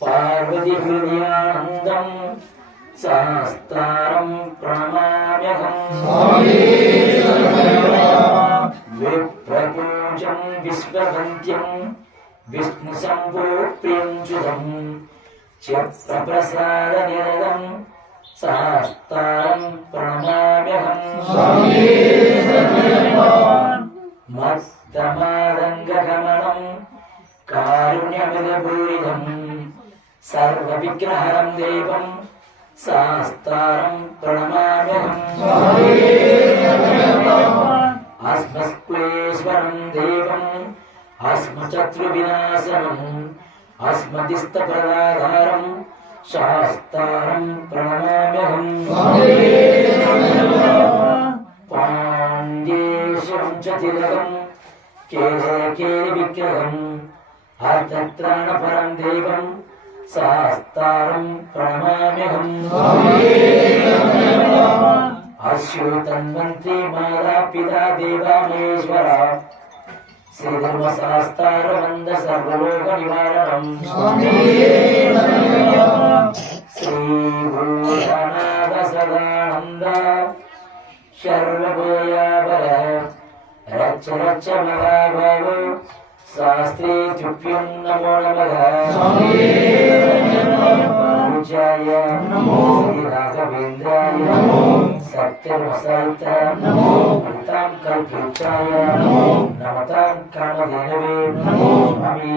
पार्वती हृदयानंदं सहस्तारं प्रणमाम्यहं विप्रपूजं विश्ववन्त्यं विष्णुशम्भोप्रियं च्युतं चित्रप्रसादनिरतं सहस्तारं प्रणमाम्यहं मत्तमादङ्गगमनं कारुण्यमिदपूरितं सर्वविग्रहं देवं सहस्तारं प्रणमाम्यहं अस्मत्क्लेश्वरं देवम् अस्मचत्रुविनाशनम् अस्मदिस्तप्रदाधारं सहस्तारं प्रणमाम्यहं पाण्ड्येशं च तिलकं केशकेलिविग्रहम् अर्थत्राणपरं देवं सहस्तारं प्रणमाम्यहं अश्युतन्वन्त्री माता पिता देवा महेश्वरा श्रीधर्मशास्त्रवन्द सर्वलोकनिवारणं श्रीभूषणाद सदानन्द सर्वभूयावर रक्ष रक्ष महाभाव शास्त्री तुभ्यं नमो नमः पूज्याय श्री राघवेन्द्राय सत्यवसायित नमतां कल्पवृक्षाय नमतां कामधेनवे स्वामी